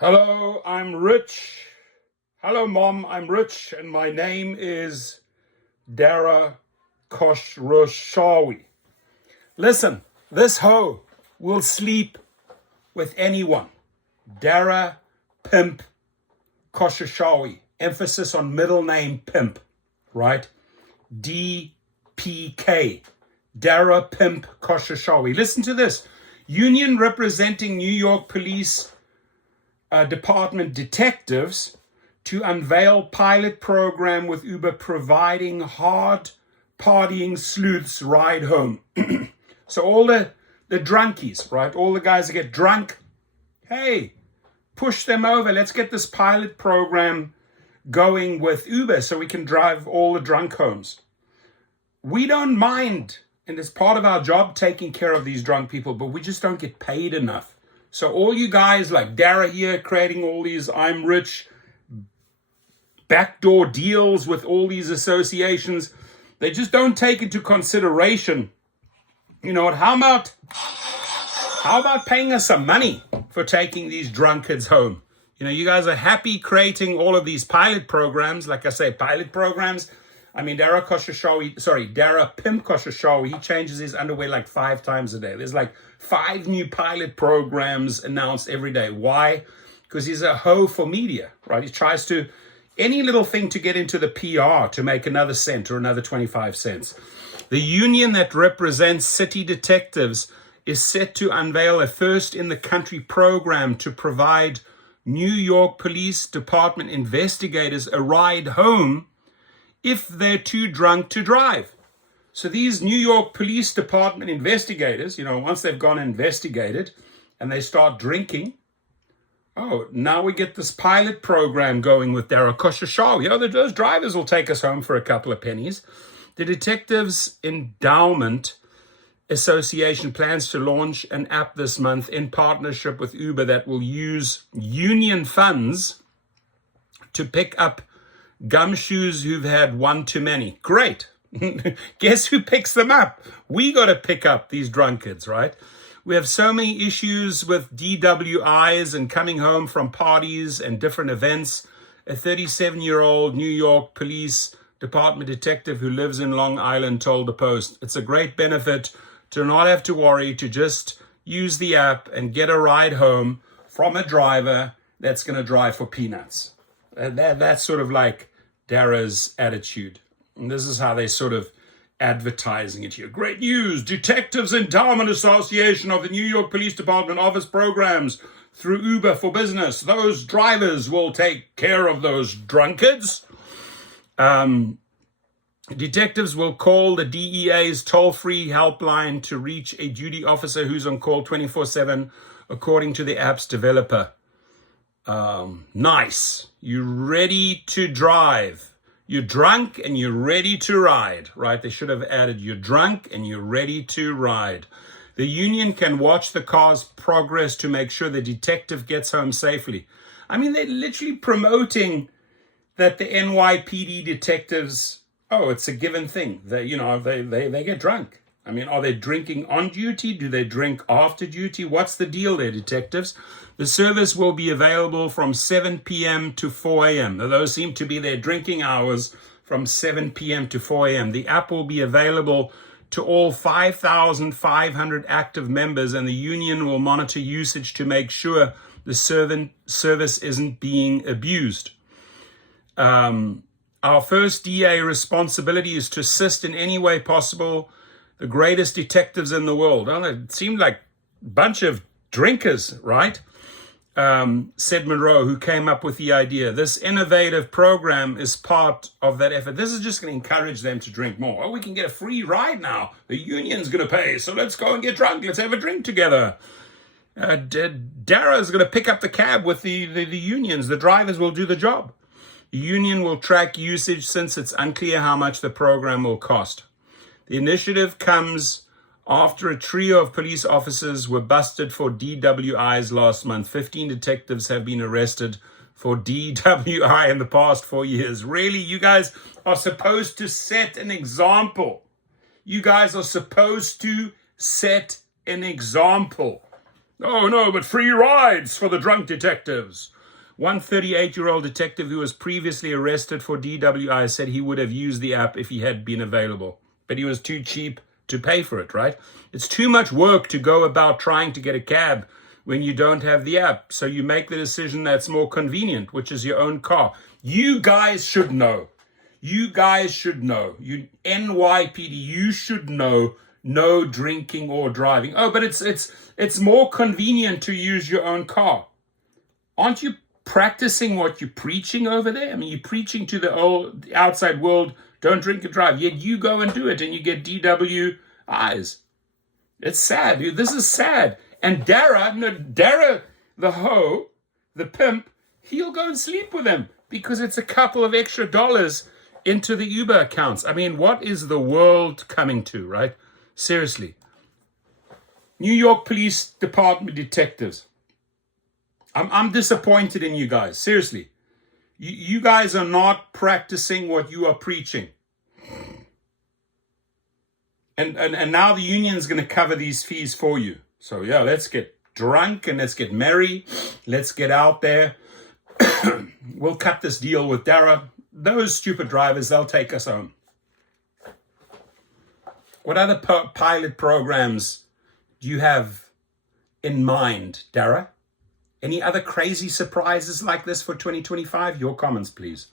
Hello, I'm Rich. Hello, Mom, I'm Rich, and my name is Dara Khosrowshahi. Listen, this hoe will sleep with anyone. Dara Pimp Khosrowshahi. Emphasis on middle name Pimp, right? DPK. Dara Pimp Khosrowshahi. Listen to this. Union representing New York Police Department detectives to unveil pilot program with Uber providing hard partying sleuths ride home. So all the drunkies, right? All the guys that get drunk, hey, push them over. Let's get this pilot program going with Uber so we can drive all the drunk homes. We don't mind, and it's part of our job taking care of these drunk people, but we just don't get paid enough. So all you guys like Dara here creating all these I'm rich backdoor deals with all these associations, they just don't take into consideration, you know what, how about paying us some money for taking these drunkards home? You know, you guys are happy creating all of these pilot programs. Like I say, pilot programs. I mean, Dara Pimp Khosrowshahi, he changes his underwear like 5 times a day. There's like 5 new pilot programs announced every day. Why? Because he's a hoe for media, right? He tries to, any little thing to get into the PR to make another cent or another 25 cents. The union that represents city detectives is set to unveil a first-in-the-country program to provide New York Police Department investigators a ride home if they're too drunk to drive. So these New York Police Department investigators, you know, once they've gone and investigated and they start drinking, oh, now we get this pilot program going with Dara Khosrowshahi. You know, those drivers will take us home for a couple of pennies. The Detectives Endowment Association plans to launch an app this month in partnership with Uber that will use union funds to pick up gumshoes who've had one too many. Great. Guess who picks them up? We got to pick up these drunkards, right? We have so many issues with DWIs and coming home from parties and different events. A 37-year-old New York Police Department detective who lives in Long Island told the Post, it's a great benefit to not have to worry, to just use the app and get a ride home from a driver that's going to drive for peanuts. That's sort of like Dara's attitude. And this is how they sort of advertising it here. Great news. Detectives Endowment Association of the New York Police Department offers programs through Uber for Business. Those drivers will take care of those drunkards. Detectives will call the DEA's toll-free helpline to reach a duty officer who's on call 24/7, according to the app's developer. Nice. You're ready to drive. You're drunk and you're ready to ride, right? They should have added you're drunk and you're ready to ride. The union can watch the car's progress to make sure the detective gets home safely. I mean, they're literally promoting that the NYPD detectives, oh, it's a given thing. They get drunk. I mean, are they drinking on duty? Do they drink after duty? What's the deal there, detectives? The service will be available from 7 p.m. to 4 a.m. Those seem to be their drinking hours, from 7 p.m. to 4 a.m. The app will be available to all 5,500 active members, and the union will monitor usage to make sure the service isn't being abused. Our first DA responsibility is to assist in any way possible the greatest detectives in the world. Well, it seemed like a bunch of drinkers, right? Said Monroe, who came up with the idea. This innovative program is part of that effort. This is just going to encourage them to drink more. Oh, we can get a free ride now. The union's going to pay, so let's go and get drunk. Let's have a drink together. Dara is going to pick up the cab with the unions. The drivers will do the job. The union will track usage since it's unclear how much the program will cost. The initiative comes after a trio of police officers were busted for DWIs last month. 15 detectives have been arrested for DWI in the past 4 years. Really, you guys are supposed to set an example. You guys are supposed to set an example. Oh no, but free rides for the drunk detectives. One 38-year-old detective who was previously arrested for DWI said he would have used the app if he had been available, but he was too cheap to pay for it, right? It's too much work to go about trying to get a cab when you don't have the app. So you make the decision that's more convenient, which is your own car. You guys should know. You guys should know. You NYPD, you should know. No drinking or driving. Oh, but it's more convenient to use your own car. Aren't you practicing what you're preaching over there? I mean, you're preaching to the outside world, don't drink and drive. Yet you go and do it and you get DWIs. It's sad, dude. This is sad. And Dara, the hoe, the pimp, he'll go and sleep with him because it's a couple of extra dollars into the Uber accounts. I mean, what is the world coming to, right? Seriously. New York Police Department detectives. I'm disappointed in you guys. Seriously. You guys are not practicing what you are preaching. And now the union is going to cover these fees for you. So yeah, let's get drunk and let's get merry. Let's get out there. We'll cut this deal with Dara. Those stupid drivers, they'll take us home. What other pilot programs do you have in mind, Dara? Any other crazy surprises like this for 2025? Your comments, please.